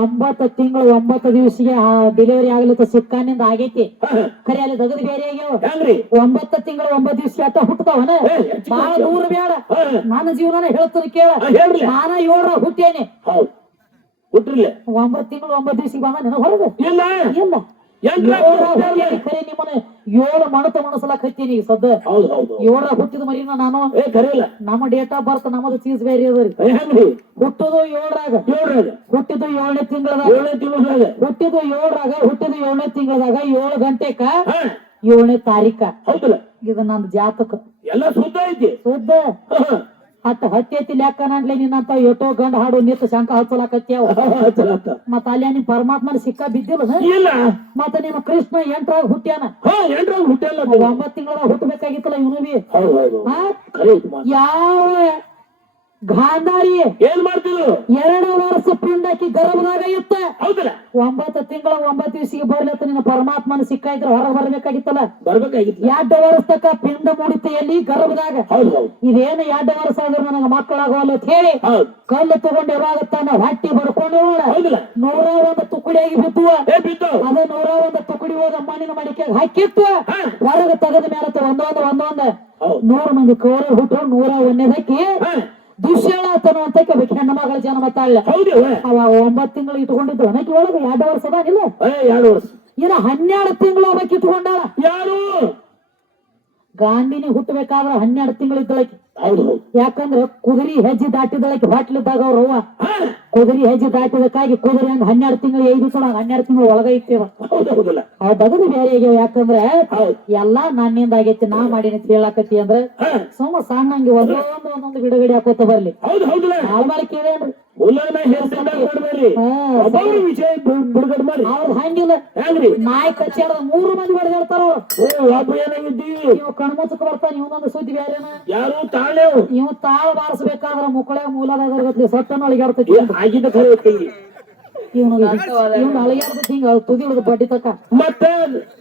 ಒಂಬತ್ತು ತಿಂಗಳ ಒಂಬತ್ತು ದಿವಸಿಗೆ ಡೆಲಿವರಿ ಆಗ್ಲಿತ್ತ ಸಿಕ್ಕಾನಿಂದ ಆಗೈತಿ. ಖರೆ ಅಲ್ಲಿ ತಗದು ಬೇರೆ ಆಗ್ಯಾವ. ಒಂಬತ್ತು ತಿಂಗಳ ಒಂಬತ್ತು ದಿವಸ ಅಟ್ಟ ಹುಟ್ಟತಾವನ ಬಹಳ ದೂರ ಬೇಡ. ನನ್ನ ಜೀವನನ ಹೇಳ್ತದ ಕೇಳ. ನಾನ ಏಳ್ರ ಹುಟ್ಟೇನೆ. ಹೌದ್. ಹುಟ್ರಿಲ್ಲ. ಒಂಬತ್ತು ತಿಂಗಳು ಒಂಬತ್ತು ದಿವಸಿಗೆ ಬಂದ ನನಗೆ ಹೊರಗ? ಇಲ್ಲ. ಇಲ್ಲ. ಖರೆ ನಿಮ್ಮನ್ನ ಏಳು ಮಣತ ಮಣಸಲಾಕ ಹತ್ತೀನಿ ಸದ್ದ. ಹೌದು ಹೌದು ಏಳ್ರ ಹುಟ್ಟಿದ ಮರಿನ ನಾನು. ನಮ್ಮ ಡೇಟ್ ಆಫ್ ಬರ್ತ್ ನಮ್ಮದು ಚೀಸ್ ಬೇರೆ ಅದರಿ ಹುಟ್ಟುದು ಏಳ್ರಾಗ. ಹುಟ್ಟಿದ್ದು ಏಳನೇ ತಿಂಗಳದಾಗ. ಹುಟ್ಟಿದ್ದು ಏಳರಾಗ ಹುಟ್ಟಿದ ಏಳನೇ ತಿಂಗಳದಾಗ ಏಳು ಗಂಟೆಕ ಏಳನೇ ತಾರೀಕ. ಇದು ನಂದು ಜಾತಕ. ಎಲ್ಲ ಸುದ್ದ ಐತಿ. ಸುದ್ದ ಹಾ ಹತ್ತೈತಿ ಹತ್ತ ಹತ್ತಿ ಲೆಕ್ಕ ನನ್ಲೆ ನಿನ್ನಂತ ಎಟೋ ಗಂಡ ಹಾಡು ನಿಂತ ಶಂಕ ಹಚ್ಚಲಾಕತ್ಯಾವ ಹಚ್ಚಲತ್ತ. ಮತ್ತ ಅಲ್ಲಿ ನಿಮ್ ಪರಮಾತ್ಮನ ಸಿಕ್ಕ ಬಿದ್ದಿಲ್ಲ ಇಲ್ಲ. ಮತ್ತ ನಿಮ್ಮ ಕೃಷ್ಣ ಎಂಟ್ರಾಗ ಹುಟ್ಟ್ಯಾನ ಎಂಟ್ರಾಗ ಹುಟ್ಟಲ್ಲ ಒಂಬತ್ ತಿಂಗಳ ಹುಟ್ಟಬೇಕಾಗಿತ್ತಲ್ಲ ಇವನು ಬಿ? ಯಾವ ಗಾಂಧಾರಿ ಏನ್ ಮಾಡ್ತಿದ್ರು? ಎರಡು ವರ್ಷ ಪಿಂಡಕ್ಕೆ ಗರ್ಭದಾಗ ಇತ್ತ. ಹೌದಲ್ಲ. ಒಂಬತ್ತು ತಿಂಗಳ ಒಂಬತ್ತು ದಿವಸಿಗೆ ಬರ್ಲತ್ತ ನಿನ್ನ ಪರಮಾತ್ಮನ ಸಿಕ್ಕ ಇದ್ರ ಹೊರಗೆ ಬರ್ಬೇಕಾಗಿತ್ತಲ್ಲ? ಬರ್ಬೇಕಾಗಿತ್ತು. ಎರಡು ವರ್ಷ ತಕ ಪಿಂಡ ಮುಡಿತ ಎಲ್ಲಿ? ಗರ್ಭದಾಗ. ಇದೇನು ಎರಡು ವರ್ಷ ಆದ್ರೆ ನನಗ ಮಕ್ಕಳಾಗೋಲ್ಲ ಅಂತ ಹೇಳಿ ಕಲ್ಲು ತಗೊಂಡು ಯಾವಾಗ ತನ್ನ ಹೊಟ್ಟಿ ಬರ್ಕೊಂಡು ಹೌದಲ್ಲ. ನೂರ ಒಂದು ತುಕಡಿಯಾಗಿ ಬಿದ್ದುವ. ಬಿದ್ದು. ಅದ ನೂರ ಒಂದು ತುಕಡಿ ಹೋದ ಮಣ್ಣಿನ ಮಡಿಕೆ ಹಾಕಿತ್ತು. ಹೊರಗೆ ತೆಗೆದ ಮೇಲೆ ಒಂದೊಂದು ಒಂದೊಂದು. ನೂರ ಮಂದಿ ಕೋರ ಹುಟ್ಟು ನೂರ ಒಂದನೇದಕ್ಕೆ ಹಾ ದುಶ್ಯಾಳ ತನ್ನುವಂತ ಹೆಣ್ಣು ಮಗಳ ಜನ್ಮ ತಾಳ ಹೌದು ಅವ ಒಂಬತ್ತು ತಿಂಗಳು ಇಟ್ಕೊಂಡಿದ್ದು. ಒನಕ್ಕೆ ಒಳಗೆ ಎರಡು ವರ್ಷ ಅದಾನಿಲ್ಲ ಏ ಎರಡು ವರ್ಷ. ಇನ್ನ ಹನ್ನೆರಡು ತಿಂಗಳು ಅವಕ್ಕೆ ಇಟ್ಕೊಂಡಾಳ? ಯಾರು? ಗಾಂಧಿನಿ ಹುಟ್ಟಬೇಕಾದ್ರೆ ಹನ್ನೆರಡು ತಿಂಗಳು ಇದ್ದಳಕ್ಕೆ. ಯಾಕಂದ್ರೆ ಕುದುರಿ ಹೆಜ್ಜೆ ದಾಟಿದಳಕ್ಕೆ ಹೊಟ್ಲಿದ್ದಾಗ ಅವ್ರ ಅವ್ವ. ಕುದುರಿ ಹೆಜ್ಜೆ ದಾಟಿದಕ್ಕಾಗಿ ಕುದುರೆ ಹಂಗ ಹನ್ನೆರಡು ತಿಂಗಳು ಐದು ಸಲ ಹನ್ನೆರಡು ತಿಂಗಳು ಒಳಗ ಇತ್ತೇವ ಆ ಬಗದು ಬೇರೆ ಆಗ್ಯಾವ. ಯಾಕಂದ್ರೆ ಎಲ್ಲಾ ನನ್ನಿಂದ ಆಗೈತಿ ನಾ ಮಾಡಿನ ಹೇಳಾಕತಿ ಅಂದ್ರೆ ಸುಮ್ಮ ಸುಮ್ಮ ಸಣ್ಣಂಗೆ ಒಂದೊಂದು ಒಂದೊಂದು ಬಿಡುಗಡೆ ಹಾಕೋತ ಬರ್ಲಿ. ಕೇಳೇನ್ರಿ ಉಲ್ಲಂಘನೆ ಹೇಳ್ತಿದ್ದಾಗ ಮಾಡ್ಬೇಡ್ರಿ ಹಾ ಒಬ್ಬೊಬ್ರು ವಿಷಯ ಬಿ- ಬಿಡುಗಡೆ ಮಾಡಿ. ಅವ್ರ ಹಂಗಿಲ್ಲ. ಹೆಂಗ್ರಿ? ನಾಯಿ ಕಚ್ಚಾಡ ಮೂರು ಮಂದಿ ಹೊಡೆದಿರ್ತಾರ ಅವ್ರು. ಓ ಒಬ್ಬ ಏನಾಗಿದ್ದಿ? ಇವ್ ಕಣ್ಮುಚ್ಚಕ್ ಬರ್ತಾನ ಇವನೊಂದು ಸುದ್ದಿ ಬೇರೆನ ಯಾರು? ತಾಳೆವು ತಾಳ ಬಾರಿಸ್ಬೇಕಾದ್ರ ಮುಕ್ಕಳೆ ಮೂಲದಾಗ ಸಟ್ಟನ ಅಳಿಗಾಡ್ತೈತಿ ಆಗಿದ್ದ ಐತಿ ಇವನು ಇವ್ನ ಅಳಿಗಾಡ್ತೈತಿ ಹಿಂಗ ತುದಿ ಹಿಡಿದು ಬಡ್ಡಿ ತಕ ಮತ್ತೆ?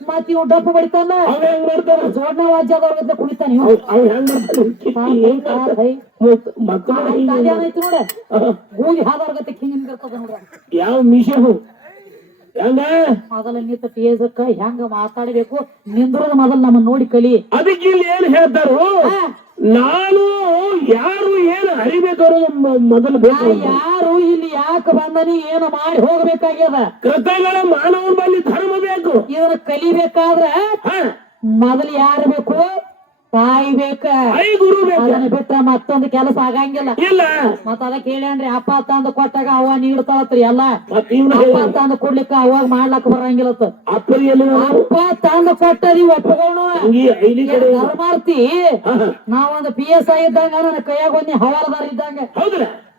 ಮತ್ ಇವ್ ಡಪ್ಪ ಬಡಿತಾನ? ಅವ ಹೆಂಗ್ ಮಾಡ್ತಾರ ಜೋಡ್ನ ವಾಜ್ಯದವ್ರ ಗತ್ಲೆ ಕುಣಿತಾನ ಇವ್ ಅವ್- ಅವ್ ಹೆಂಗ್ ಮಾಡ್ತಾರ ಮಕ್ಕಳು ಏನೈತಿ ನೋಡ. ಗೂಗಿ ಹಾದವ್ರ ಗತ್ತೆ ಹಿಂಗ ನಿಂದಿರ್ತದ ನೋಡ್ರ. ಯಾವ ಮಿಷನ್? ಹೆಂಗ? ಮೊದಲ ನಿಂತ ಟೇಜಕ್ಕ ಹೆಂಗ ಮಾತಾಡಬೇಕು? ನಿಂದ್ರದ ಮೊದಲು ನಮ್ಮ ನೋಡಿ ಕಲಿ. ಅದಕ್ಕೆ ಇಲ್ಲಿ ಏನ್ ಹೇಳ್ತಾರು? ಹಾ, ನಾನು ಯಾರು ಏನು ಅರಿಬೇಕು ಅನ್ನೋದು ಮೊದಲು ಬೇಕು ಯಾರು ಇಲ್ಲಿ ಯಾಕೆ ಬಂದನಿ ಏನು ಮಾಡಿ ಹೋಗ್ಬೇಕಾಗ್ಯದ? ಕೃತಗಳ ಮಾನವನ ಬಳಿ ಧರ್ಮ ಬೇಕು. ಇದನ್ನ ಕಲಿಬೇಕಾದ್ರ ಮೊದಲು ಯಾರು ಬೇಕು? ತಾಯಿ ಬೇಕ ಗುರು ಅದನ್ನ ಬಿಟ್ಟ ಮತ್ತೊಂದು ಕೆಲಸ ಆಗಂಗಿಲ್ಲ. ಇಲ್ಲ. ಮತ್ತ ಅದಕ್ಕೆ ಹೇಳ್ಯಾನ್ರಿ ಅಪ್ಪ ತಂದು ಕೊಟ್ಟಾಗ ಅವ್ವ ನೀಡ್ತಾಳತ್ರಿ ಎಲ್ಲ. ಅಪ್ಪ ಹೇಳ. ತಂದು ಕೊಡ್ಲಿಕ್ಕ ಅವಾಗ ಮಾಡ್ಲಕ್ ನಾವು ಅಪ್ಪ ತಂದು ಐಲಿ ಕಡೆ ಧರ್ಮಾರ್ತಿ. ನಾವೊಂದು ಪಿ ಎಸ್ ಐ ಇದ್ದಂಗ ನನ್ನ ಕೈಯಾಗ ಒಂದ್ ಹವಾಲದಾರ ಇದ್ದಂಗ.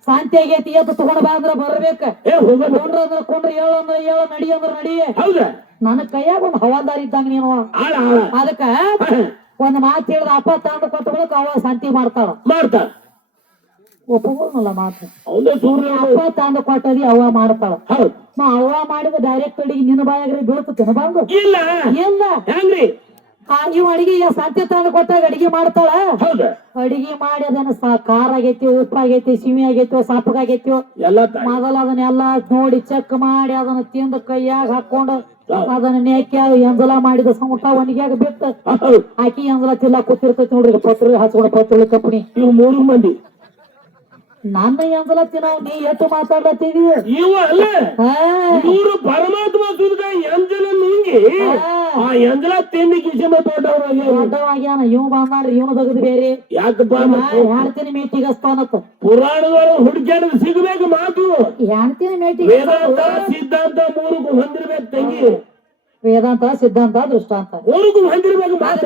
ಶಾಂತಿ ಆಗೈತಿ ಎದ್ದು ತಗೊಂಡ್ ಬಾ ಅಂದ್ರ ಬರ್ಬೇಕ. ಕೊಂಡ್ರ ಅಂದ್ರ ಕೊಂಡ್ರ ಏಳು ಅಂದ್ರ ಏಳು ನಡಿ ಅಂದ್ರ ನಡಿ. ನನ್ನ ಕೈಯಾಗ ಒಂದ್ ಹವಾಲ್ದಾರ ಇದ್ದಂಗ ನೀನು. ಅದಕ್ಕ. ಒಂದ್ ಮಾತು ಹೇಳಿದ ಅಪ್ಪ ತಾಂಡ್ ಕೊಟ್ಟ ಬಳಿಕ ಅವ ಶಾಂತಿ ಮಾಡ್ತಾಳ. ಮಾಡ್ತಾಳ. ಒಪ್ಪಗೋನಲ್ಲ ಮಾತು. ಅವನೇ ಸೂರ್ಯ ಅಪ್ಪ ತಂದು ಕೊಟ್ಟದಿ ಅವ್ವ ಮಾಡ್ತಾಳ. ಹೌದು. ನಾ ಅವ್ವ ಮಾಡಿದ ಡೈರೆಕ್ಟ್ ಅಡಿಗೆ ನಿನ್ನ ಬಾಯಾಗ್ರಿ ಬೀಳ್ತೇನೆ ಬಂದು ಇಲ್ಲ. ಇಲ್ಲ. ಹೆಂಗ್ರಿ? ಆ ಇವ್ ಅಡಿಗೆ ಶಾಂತಿ ತಂದು ಕೊಟ್ಟಾಗ ಅಡಿಗೆ ಮಾಡ್ತಾಳ. ಅಡಿಗೆ ಮಾಡಿ ಅದನ್ನ ಖಾರ ಆಗೈತಿ ಉಪ್ಪು ಆಗೈತಿ ಸಿಮಿ ಆಗೈತಿ ಸಪ್ಪಗಾಗೈತಿ ಮೊದಲ ಅದನ್ನೆಲ್ಲ ನೋಡಿ ಚೆಕ್ ಮಾಡಿ ಅದನ್ನ ತಿಂದು ಕೈಯಾಗ ಹಾಕೊಂಡು. ಅದನ್ನ ನೆಕ್ಕಿ ಎಂಜಲ ಮಾಡಿದ ಸಮಟ ಒಣಗ್ಯಾಗ ಬಿತ್ತ? ಆಕಿ ಎಂಜಲ ತಿಲ್ಲ ಕೂತಿರ್ತೈತಿ ನೋಡ್ರಿ ಪತ್ರ ಹಚ್ಕೊಂಡ ಪತ್ರ ಕಪ್ಪಣಿ ಇವ್ ಮೂರು ಮಂದಿ. ನನ್ನ ಎಂಜಲ ನಾವು ನೀ ಎಷ್ಟು ಮಾತಾಡ್ಲತ್ತೀವಿ. ಇವ ಅಲ್ಲ ಇವರು ಪರಮಾತ್ಮ ದುರ್ಗ ಎಂಜಲ ನುಂಗಿ ಆ ಎಂಜಲ ತಿಂಡಿ ಕಿಶಮ ದೊಡ್ಡವರಾಗಿ ದೊಡ್ಡವಾಗ್ಯಾನ ಇವ್ ಬಂದಾನ್ರಿ ಇವನು ತೆಗೆದು ಬೇರೆ. ಯಾಕಪ್ಪ ಹೆಣ್ತಿನ ಸ್ಥಾನಕ್ಕ. ಪುರಾಣದೊಳಗೆ ಹುಡುಕ್ಯಾಡ ಸಿಗಬೇಕು ಮಾತು. ಹೆಣ್ತಿನ ಮೇಟಿಗೆ ವೇದಾಂತ ಸಿದ್ಧಾಂತ ಮೂರುಗೂ ಹೊಂದಿರ್ಬೇಕು ತಂಗಿ. ವೇದಾಂತ ಸಿದ್ಧಾಂತ ದೃಷ್ಟಾಂತ. ಮೂರುಗೂ ಹೊಂದಿರ್ಬೇಕು ಮಾತ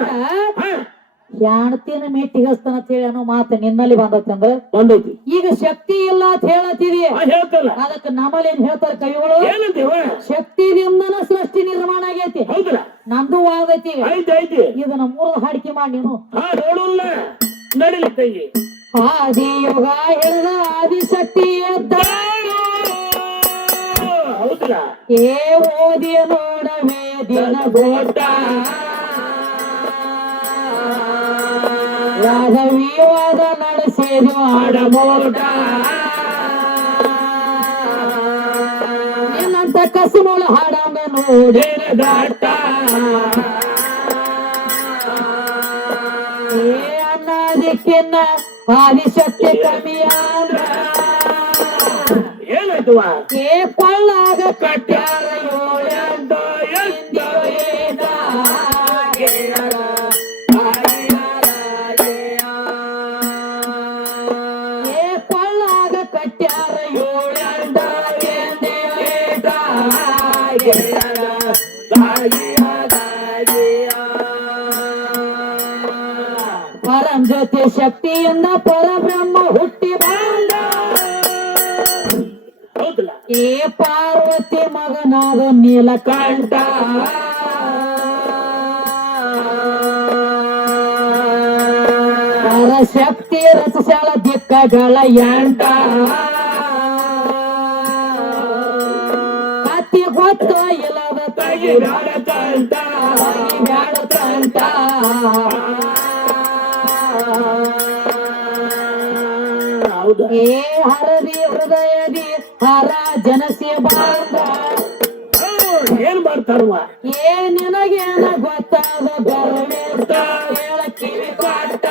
ಹೆಣ್ತಿನ ಮೇಟಿಗಸ್ತಾನ ಅಂತ ಹೇಳಿ ಅನ್ನೋ ಮಾತು ನಿನ್ನಲ್ಲಿ ಬಂದೈತಿ ಅಂದ್ರ? ಬಂದೈತಿ. ಈಗ ಶಕ್ತಿ ಇಲ್ಲ ಅಂತ ಹೇಳತ್ತಿದಿ ಹೇಳ್ತಲ್ಲ. ಅದಕ್ಕೆ ನಮ್ಮಲ್ಲಿ ಏನ್ ಹೇಳ್ತಾರ ಕವಿಗಳು? ಏನಂತೀವ? ಶಕ್ತಿದಿಂದನ ಸೃಷ್ಟಿ ನಿರ್ಮಾಣ ಆಗೈತಿ. ನಂದು ಆಗೈತಿ ಇದನ್ನ ಮೂರದ ಹಾಡಿಕೆ ಮಾಡಿ ನೀನು. ಆದಿ ನಡಿಲಿ ತಂಗಿ. ಆದಿಯೋಗ ಹೇಳಿದ ಆದಿಶಕ್ತಿ ಎದ್ದ ಏ ಓದಿ ನೋಡವೇ ದಿನ ಗೋಟ ವಾದ ವಿವಾದ ನಡೆಸಿದು ಆಡಬೋಟ ಏನಂತ ಕಸುಮಳ ಹಾಡಂಗ ನೋಡಿ ದಾಟ ಅನ್ನದಿಕ್ಕಿನ್ನ ಆದಿಶಕ್ತಿ ಕಮ್ಮಿಯಾದ ಏನಾಯ್ತು ಏ ಕೊಳ್ಳಾಗ ಕಟ್ಟ್ಯಾರ ಎಂತ ಜೊತೆ ಶಕ್ತಿಯಿಂದ ಪರಬ್ರಹ್ಮ ಹುಟ್ಟಿ ಬಂದ. ಏ ಪಾರ್ವತಿ ಮಗನಾದ ನೀಲಕಂಠ. ಪರಶಕ್ತಿ ರಚಿಸಳ ದಿಕ್ಕಗಳ ಎಂಟ. ಅತಿ ಗೊತ್ತ ಇಲ್ಲದ ತಗಿ ಕಂಠ ಬ್ಯಾಡ ತಂಟ ಏ ಹರದಿ ಹೃದಯದಿ ಹರ ಜನಸಿ ಬಾಂಧ. ಏನ್ ಮಾಡ್ತಾರವ ಏ ನಿನಗೇನ ಗೊತ್ತಾದ ಗರ್ವೇತ ಹೇಳ ಕಿವಿ ಕೊಟ್ಟ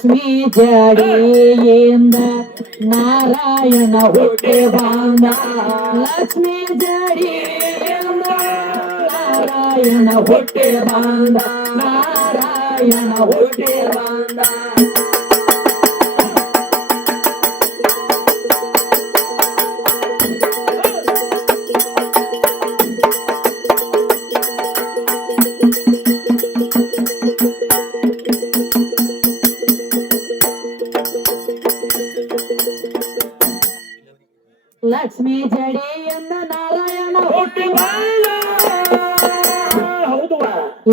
ಲಕ್ಷ್ಮೀ ಜಡಿಯಿಂದ ನಾರಾಯಣ ಹುಟ್ಟಿ ಬಂದ. ಲಕ್ಷ್ಮೀ ಜಡಿಯಿಂದ ನಾರಾಯಣ ಹುಟ್ಟಿ ಬಂದ. ನಾರಾಯಣ ಹುಟ್ಟಿ ಬಂದ. ಲಕ್ಷ್ಮೀ ಜಡಿಯಿಂದ ನಾರಾಯಣ ಹುಟ್ಟಿ ಹೌದು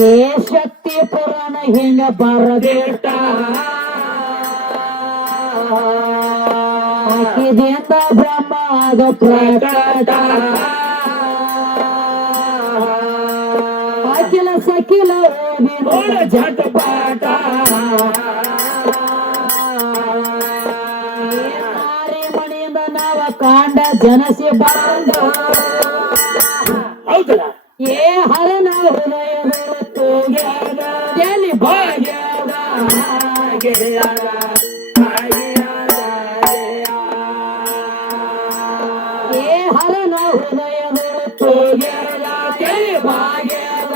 ಏ ಶಕ್ತಿ ಪುರಾಣ ಹಿಂಗ ಬರದೇಟ ಹಾಕಿದಿಂದ ಬ್ರಹ್ಮ ಆದ ಪ್ರಕಟ. ಅಖಿಲ ಸಕಿಲ ಓದಿ ನೋಡ ಜಟಪಾಟ ಕಾಂಡ ಜನಸಿ ಬಾಂಧ ಹೌದಲ್ಲ? ಏ ಹರನ ಹೃದಯ ಎಲ್ಲಿ ಭಾಗ್ಯದ ಏ ಹರನ ಹೃದಯ ಎಲ್ಲಿ ಭಾಗ್ಯದ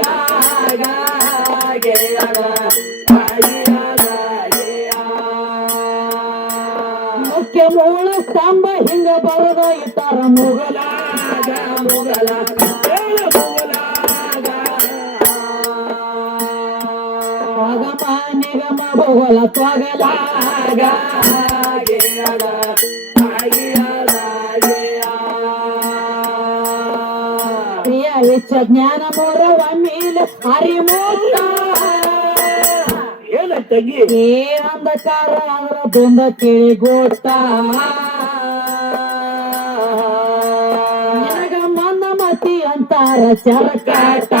ಪ್ರಿಯ ಹೆಚ್ಚ ಜ್ಞಾನ ಮೂರ ಮೇಲೆ ಹರಿಮೂಲ ಏನ ತಗಿ ಏ ಅಂಧಕಾರ ಅವರ ದುಂದ ಕೇಳಿ ಮಂದ ಮತಿ ಅಂತಾರ ಚರಕಾಟ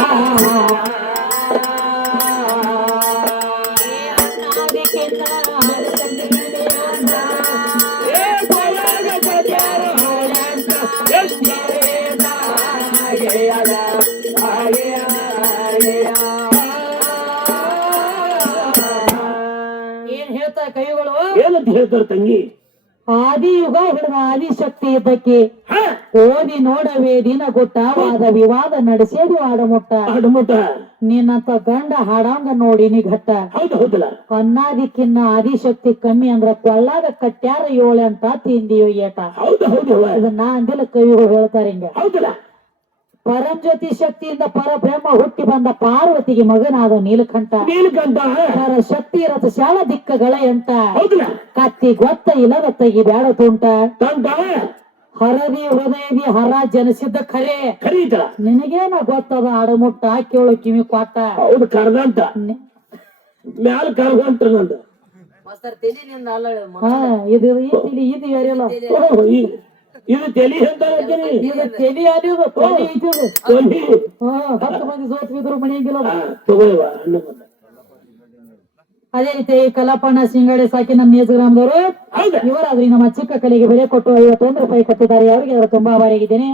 ಹೇಳ್ತಾರ ತಂಗಿ. ಆದಿ ಯುಗ ಹಿಡಿದ ಆದಿಶಕ್ತಿ ಇದ್ದಕ್ಕೆ ಓದಿ ನೋಡವೇ ದಿನ ಗೊತ್ತ ವಾದ ವಿವಾದ ನಡೆಸೇದು ಆಡಮುಟ್ಟ. ಆಡಮುಟ್ಟ. ನಿನ್ನಂತ ಗಂಡ ಹಾಡಂಗ ನೋಡಿ ನೀ ಘಟ್ಟ ಹೌದು ಹೌದಲ್ಲ. ಅನ್ನಾದಿಕ್ಕಿನ್ನ ಆದಿಶಕ್ತಿ ಕಮ್ಮಿ ಅಂದ್ರ ಕೊಳ್ಳಾಗ ಕಟ್ಯಾರ ಏಳೆ ಅಂತ ತಿಂದಿಯೋ ಏಟ. ಹೌದು ಹೌದು ಅವ್ವ. ಇದನ್ನ ಅಂದಿಲ್ಲ ಕವಿಗಳು ಹೇಳ್ತಾರೆ ಹಿಂಗ. ಪರಂಜ್ಯೋತಿ ಶಕ್ತಿಯಿಂದ ಪರಬ್ರಹ್ಮ ಹುಟ್ಟಿ ಬಂದ ಪಾರ್ವತಿಗೆ ಮಗನಾದ ನೀಲಕಂಠ. ನೀಲಕಂಠ. ಪರ ಶಕ್ತಿ ರಥ ಶಾಲ ದಿಕ್ಕಗಳ ಎಂತ ಕತ್ತಿ ಗೊತ್ತ ಇಲ್ಲದ ತಗಿ ಬೇಡ ತುಂಟ ಹರದಿ ಹೃದಯದಿ ಹರ ಜನಿಸಿದ್ದ ಖರೆ. ನಿನಗೇನ ಗೊತ್ತದ ಆಡಮುಟ್ಟ ಕೇಳು ಕಿವಿ ಕೊಟ್ಟ ಹೌದು ಕರ್ದಂಟ ಮ್ಯಾಲ ಕರ್ಕೊಂಟ್ರ ನಂದು. ತಲಿನಿಂದ ಅಲ್ಲ ಹಾ ಇದು ಇದು ಇದು ಯಾರಿಲ್ಲ ಈ- ಇದು ತಲಿ ಅಂತ ಇದು ತಲಿ ಅಲಿದು ತಲಿ ಇದು ತಲಿ ಹಾ ಹತ್ತು ಮಂದಿ ಸೋತ್ ಬಿದ್ರು ಮನೆಯಂಗಿಲ್ಲ ತಗೋಯವ ಅದೇ ರೀತಿ ಕಲಾಪಣ್ಣ ಸಿಂಗಡೆ ಸಾಕಿ ನಮ್ಮ ನೇಜ್ ಗ್ರಾಮದವರು. ಇವರಾದ್ರಿ ನಮ್ಮ ಚಿಕ್ಕ ಕಲೆಗೆ ಬೆಲೆ ಕೊಟ್ಟು ಐವತ್ತೊಂದು ರೂಪಾಯಿ ಕೊಟ್ಟಿದ್ದಾರೆ. ಅವರಿಗೆ ತುಂಬಾ ತುಂಬಾ ಆಭಾರಿಯಾಗಿದ್ದೇನೆ.